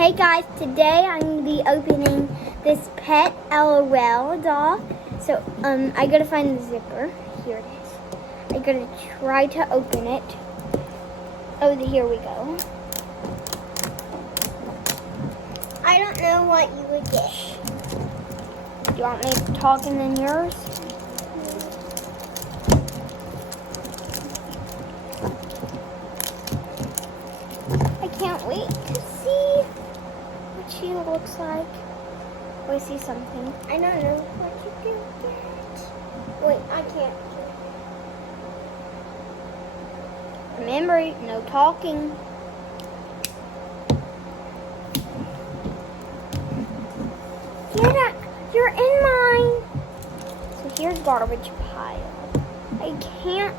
Hey guys, today I'm going to be opening this pet LOL doll. So I gotta find the zipper. Here it is. I gotta try to open it. Oh, here we go. I don't know what you would get. Do you want me to talk and then yours? I can't wait to see what she looks like. Oh, I see something. I don't know what you do yet. Wait, I can't. Remember, no talking. Get it! You're in mine! So here's garbage pile. I can't.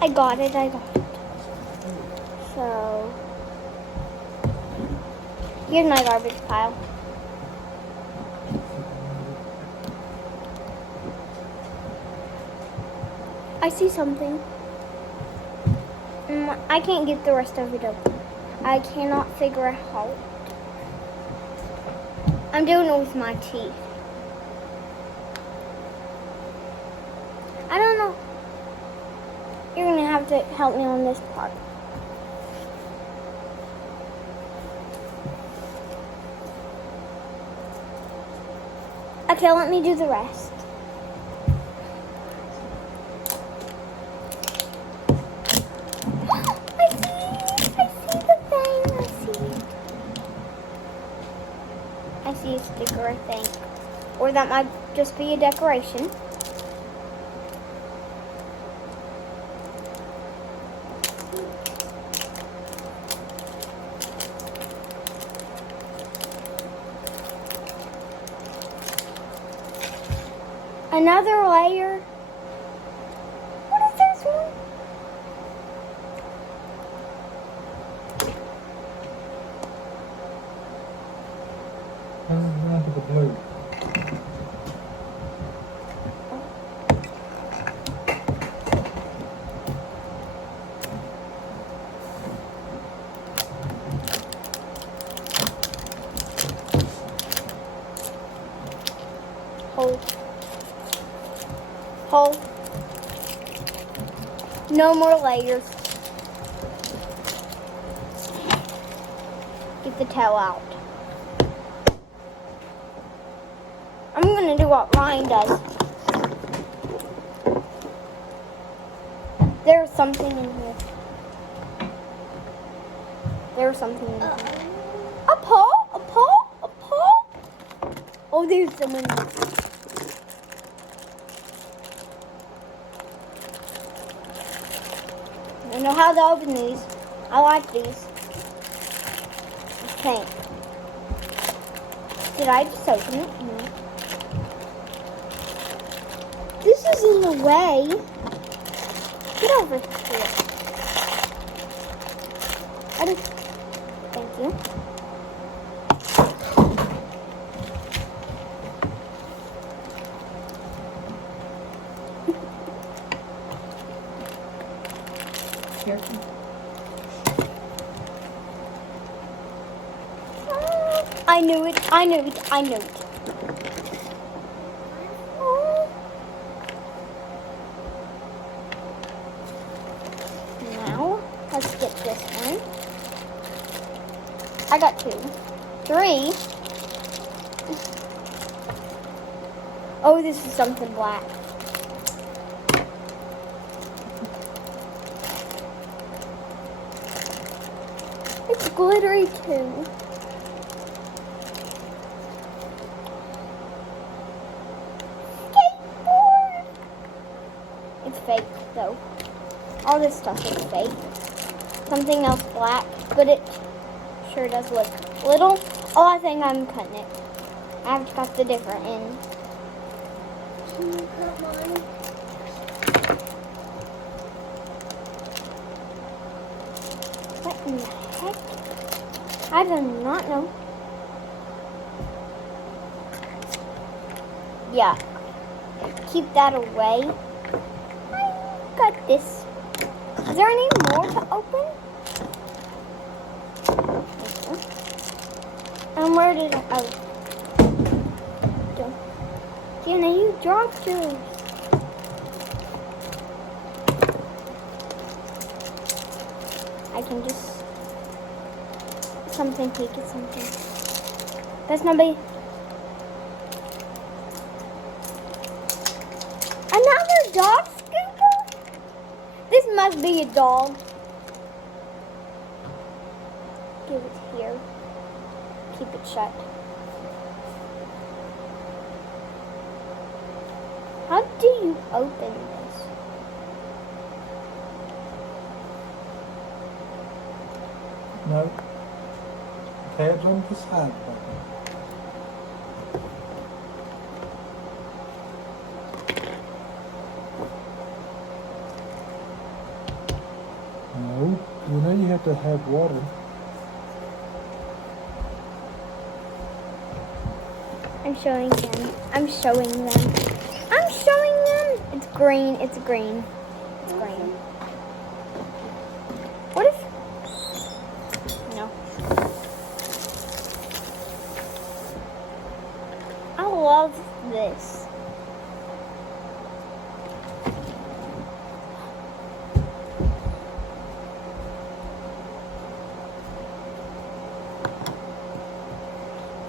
I got it. So, here's my garbage pile. I see something. I can't get the rest of it open. I cannot figure it out. I'm doing it with my teeth. I don't know. You're going to have to help me on this part. Okay, let me do the rest. I see the thing. I see a sticker, I think. Or that might just be a decoration. Another layer. What is this one? Around to the blue. Hole. No more layers. Get the tail out. I'm gonna do what Ryan does. There's something in here. There's something in here. A paw? A paw? A paw? Oh, there's someone. I know how to open these. I like these. Okay. Did I just open it? No. This is in the way. Get over here. Thank you. I knew it. Now, let's get this one. I got 2. 3. Oh, this is something black. It's glittery too. Skateboard. It's fake though. All this stuff is fake. Something else black, but it sure does look little. Oh, I think I'm cutting it. I have to cut the different end. Can you cut mine? What in the heck? I do not know. Yeah. Keep that away. I got this. Is there any more to open? And where did it? Oh. Gina, you dropped yours. I can just something, take it, something. That's not big. Another dog scooper? This must be a dog. Give it here. Keep it shut. How do you open this? No. Tabs on the side button. No. You know you have to have water. I'm showing them. I'm showing them. I'm showing them. It's green. It's green. It's green. What if? No. I love this.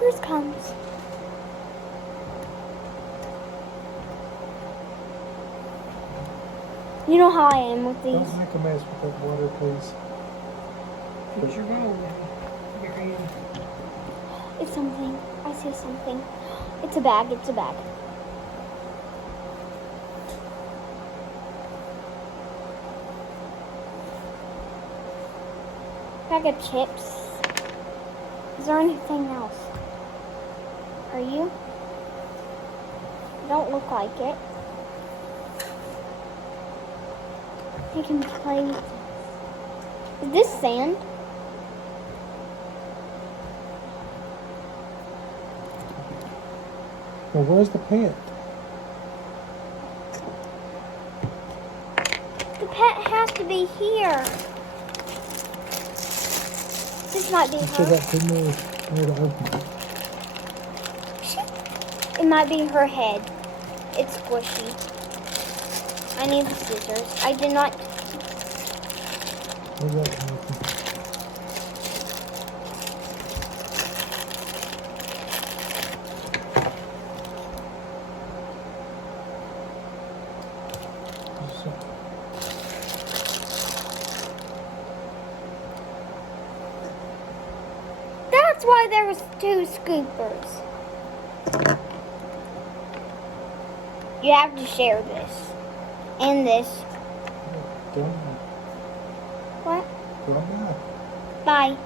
Here it comes. You know how I am with these. Don't make a mess with that water, please. Put your bowl down. Your hand. It's something. I see something. It's a bag. It's a bag. Bag of chips. Is there anything else? Are you? Don't look like it. I can play with this. Is this sand? Well, where's the pet? The pet has to be here. This might be You still her. got 2 more to open. It might be her head. It's squishy. I need the scissors. I did not. Where's that one open? That's why there was 2 scoopers. You have to share this. And this. Don't What? know. Bye.